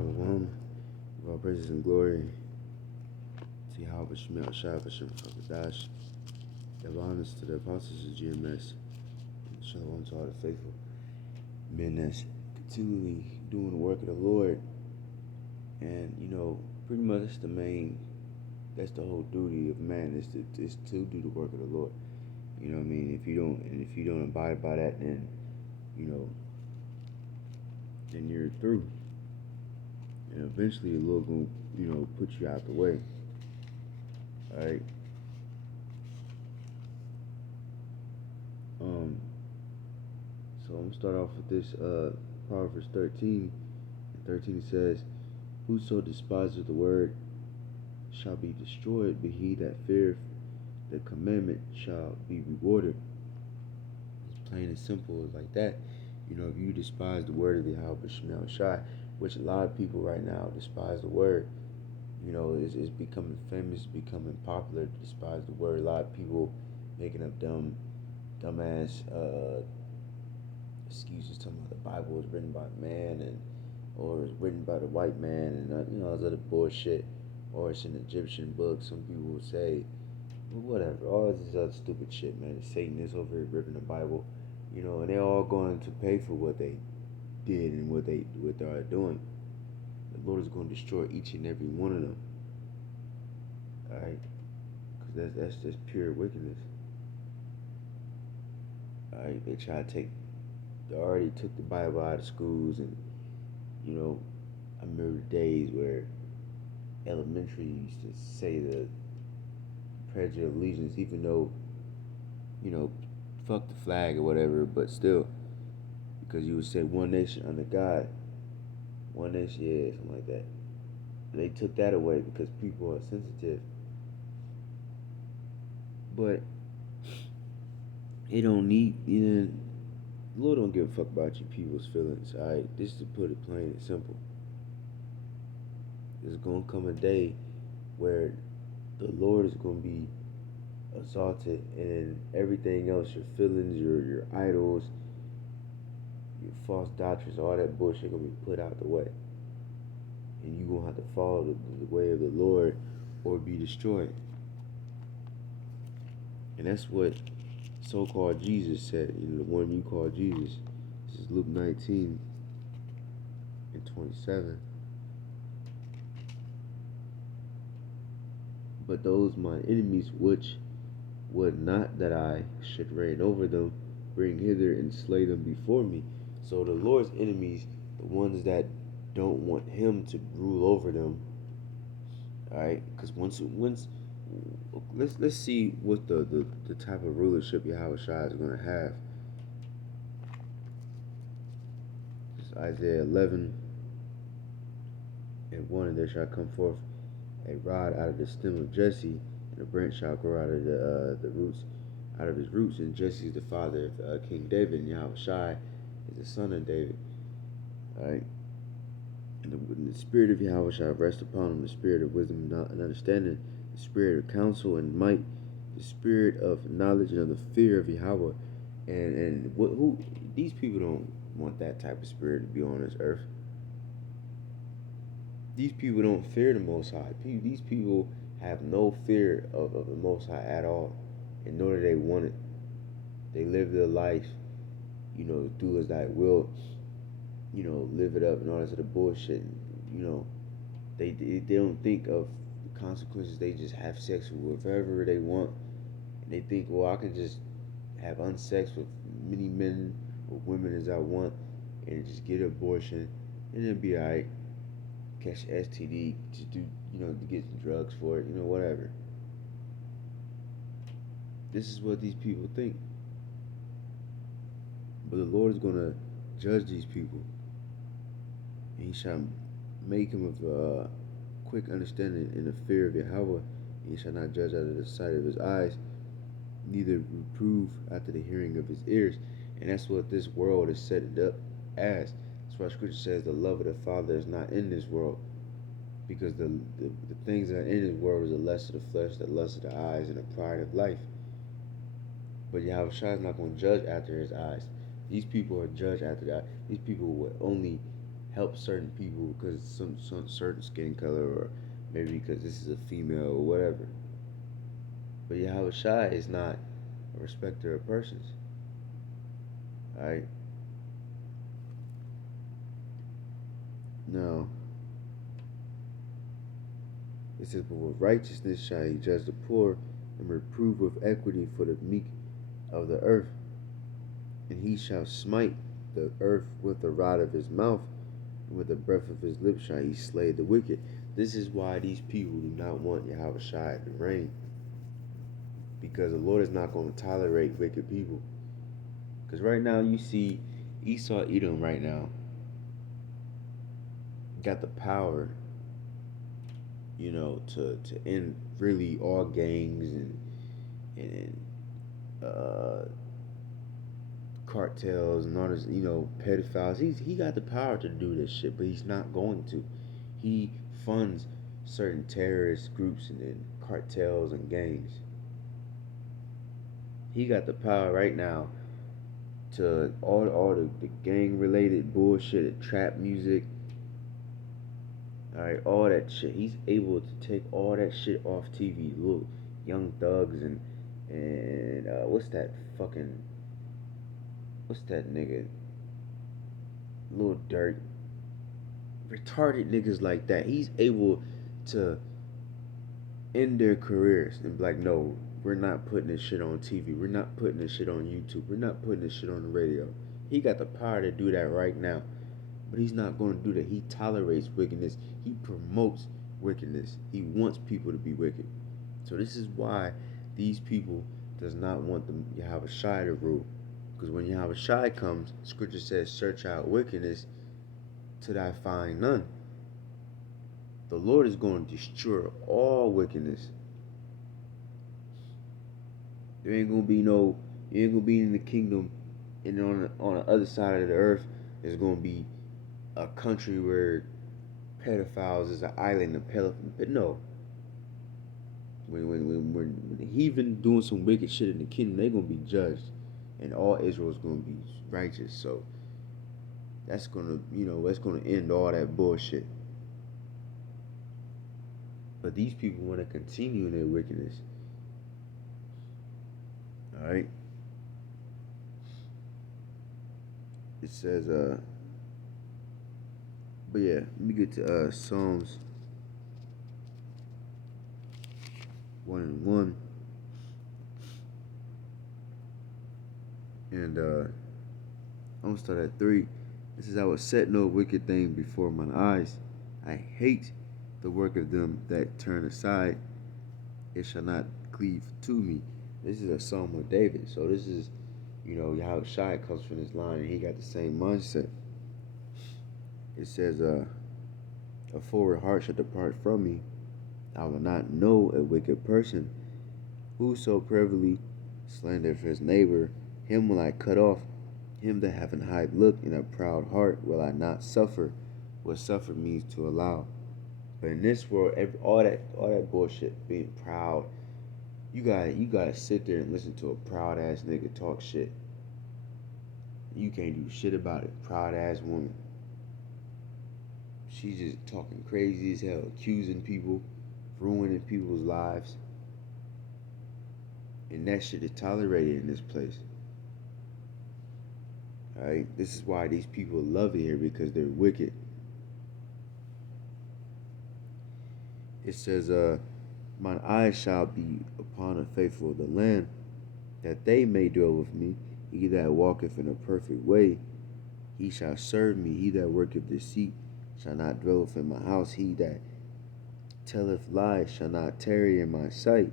Shalom, with all praises and glory to Yahweh Shemel Shai Hashem Chakadash. Give honors to the apostles of GMS. Shalom to all the faithful men that's continually doing the work of the Lord. And pretty much that's the whole duty of man is to do the work of the Lord. You know what I mean? If you don't abide by that, then then you're through. And eventually the Lord gonna, put you out the way. Alright. So I'm gonna start off with this Proverbs 13. In 13 it says, "Whoso despises the word shall be destroyed, but he that feareth the commandment shall be rewarded." It's plain and simple, it's like that. If you despise the word of the Yahweh Shemel Shai, which a lot of people right now despise the word, it's becoming famous, becoming popular to despise the word. A lot of people making up dumbass excuses talking about the Bible was written by man or it's written by the white man and all this other bullshit, or it's an Egyptian book. Some people would say, well, whatever, all this other stupid shit, man. Satan is over here ripping the Bible, and they're all going to pay for what they did and what they are doing. The Lord is going to destroy each and every one of them. Alright? Because that's just pure wickedness. Alright? They already took the Bible out of schools, and, I remember the days where elementary used to say the Pledge of Allegiance, even though, fuck the flag or whatever, but still, because you would say one nation under God, one nation, yeah, something like that. They took that away because people are sensitive. But it don't need, the Lord don't give a fuck about you people's feelings, alright? Just to put it plain and simple. There's gonna come a day where the Lord is gonna be assaulted, and everything else, your feelings, your idols, your false doctrines, all that bullshit gonna be put out the way. And you gonna have to follow the way of the Lord or be destroyed. And that's what so-called Jesus said, the one you call Jesus. This is Luke 19 and 27. "But those my enemies which would not that I should reign over them, bring hither and slay them before me." So the Lord's enemies, the ones that don't want him to rule over them, alright? Because once let's see what the type of rulership Yahweh Shai is going to have. It's Isaiah 11 and 1, "And there shall come forth a rod out of the stem of Jesse, and a branch shall grow out of the roots, out of his roots." And Jesse is the father of King David, and Yahweh Shai is the son of David. Alright? And the spirit of Yahweh shall rest upon him, the spirit of wisdom and understanding, the spirit of counsel and might, the spirit of knowledge and of the fear of Yahweh. And who these people don't want that type of spirit to be on this earth. These people don't fear the Most High. These people have no fear of the Most High at all, and nor do they want it. They live their life, do as thy will, live it up and all this other bullshit. They don't think of the consequences. They just have sex with whoever they want, and they think, well, I can just have unsex with many men or women as I want, and just get an abortion, and then be alright. Catch STD, to do, to get some drugs for it, whatever. This is what these people think. But the Lord is going to judge these people, and he shall make him of quick understanding in the fear of Yahweh. And he shall not judge out of the sight of his eyes, neither reprove after the hearing of his ears. And that's what this world is set up as. That's why Scripture says the love of the Father is not in this world. Because the things that are in this world is the lust of the flesh, the lust of the eyes, and the pride of life. But Yahweh Shai is not going to judge after his eyes. These people are judged after that. These people will only help certain people because some certain skin color, or maybe because this is a female or whatever. But Yahweh Shai is not a respecter of persons. Alright? Now, it says, but with righteousness shall he judge the poor and reprove with equity for the meek of the earth. And he shall smite the earth with the rod of his mouth, and with the breath of his lips shall he slay the wicked. This is why these people do not want Yahweh Shai to reign. Because the Lord is not going to tolerate wicked people. Because right now you see Esau Edom right now got the power, to end really all gangs and cartels and all this, pedophiles. He got the power to do this shit, but he's not going to. He funds certain terrorist groups and cartels and gangs. He got the power right now to all the gang related bullshit, trap music, all right, all that shit. He's able to take all that shit off TV. Look, Young Thugs and what's that nigga? Lil Durk, retarded niggas like that. He's able to end their careers and be like, no, we're not putting this shit on TV. We're not putting this shit on YouTube. We're not putting this shit on the radio. He got the power to do that right now. But he's not going to do that. He tolerates wickedness. He promotes wickedness. He wants people to be wicked. So this is why these people does not want them Yahweh Shai to rule. Because when Yahweh Shai comes, scripture says, search out wickedness till I find none. The Lord is going to destroy all wickedness. There ain't gonna be no, you ain't gonna be in the kingdom, and on the other side of the earth, there's gonna be a country where pedophiles is an island of pedophiles. But no, when the heathen doing some wicked shit in the kingdom, they're gonna be judged, and all Israel's gonna be righteous. So that's gonna end all that bullshit. But these people want to continue in their wickedness. All right. It says, but yeah, let me get to Psalms 1:1, and I'm gonna start at 3. This is, I will set no wicked thing before mine eyes. I hate the work of them that turn aside. It shall not cleave to me. This is a psalm of David. So this is, Yahweh Shai comes from this line, and he got the same mindset. It says, a forward heart shall depart from me. I will not know a wicked person. Whoso privily slandereth his neighbor, him will I cut off. Him that hath an high look and a proud heart will I not suffer. What suffer means to allow. But in this world, all that bullshit, being proud, you gotta sit there and listen to a proud ass nigga talk shit. You can't do shit about it. Proud ass woman. She's just talking crazy as hell, accusing people, ruining people's lives. And that shit is tolerated in this place. Alright? This is why these people love it here, because they're wicked. It says, mine eyes shall be upon the faithful of the land, that they may dwell with me. He that walketh in a perfect way, he shall serve me. He that worketh deceit shall not dwell within my house. He that telleth lies shall not tarry in my sight.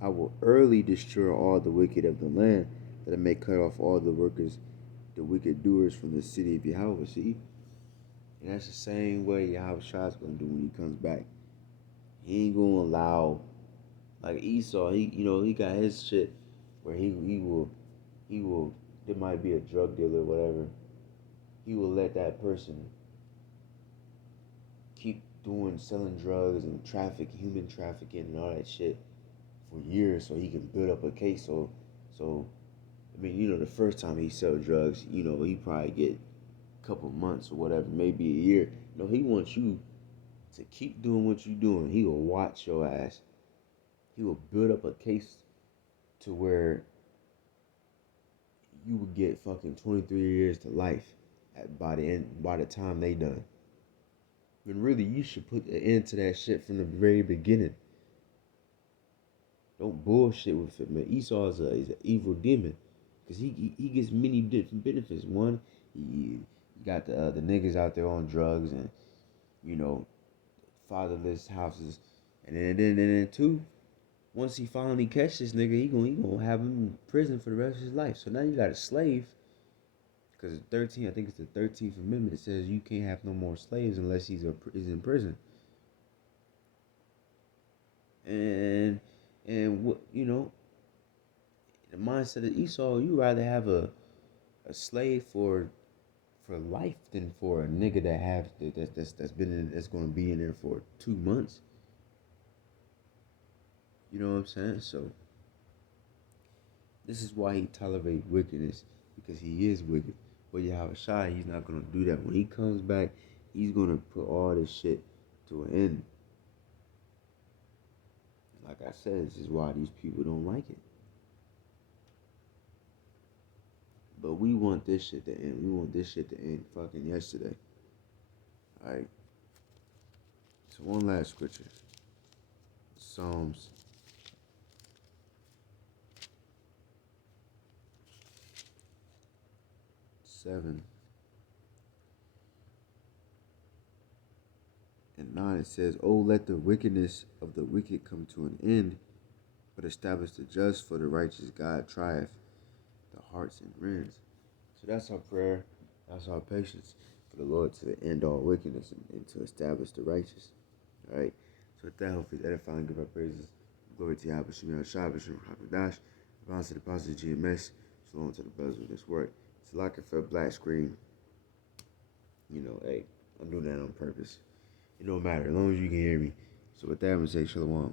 I will early destroy all the wicked of the land, that I may cut off all the wicked doers from the city of Yahweh. See? And that's the same way Yahweh Shai is going to do when he comes back. He ain't going to allow, like Esau, he got his shit where he will, there might be a drug dealer or whatever. He will let that person keep selling drugs and human trafficking and all that shit for years, so he can build up a case. So I mean, the first time he sell drugs, he probably get couple months or whatever, maybe a year. No, he wants you to keep doing what you're doing. He will watch your ass. He will build up a case to where you would get fucking 23 years to life by the end, by the time they done. When really you should put an end to that shit from the very beginning. Don't bullshit with it, man. Esau is an evil demon because he gets many different benefits. One, he you got the niggas out there on drugs and you know fatherless houses, and then two, once he finally catch this nigga, he gonna have him in prison for the rest of his life. So now you got a slave. Because 13, I think it's the 13th Amendment. It says you can't have no more slaves unless he's in prison. And what the mindset of Esau, you rather have a slave for life than for a nigga that's been that's gonna be in there for 2 months. You know what I'm saying? So this is why he tolerates wickedness, because he is wicked. But Yahweh Shai, he's not gonna do that. When he comes back, he's gonna put all this shit to an end. Like I said, this is why these people don't like it. But we want this shit to end. We want this shit to end fucking yesterday. Alright. So one last scripture. Psalms 7 and 9, it says, "Oh, let the wickedness of the wicked come to an end, but establish the just, for the righteous God trieth the hearts and reins." So that's our prayer. That's our patience for the Lord to end all wickedness and to establish the righteous. All right. So with that, hopefully edifying, give our praises. Glory to Yahweh, Shemel Shai, B'Shem Hakadash, advance to the positive GMS, shalom to the bezel of this work. It's like a black screen. Hey, I'm doing that on purpose. It don't matter, as long as you can hear me. So with that, I'm going to say shalom.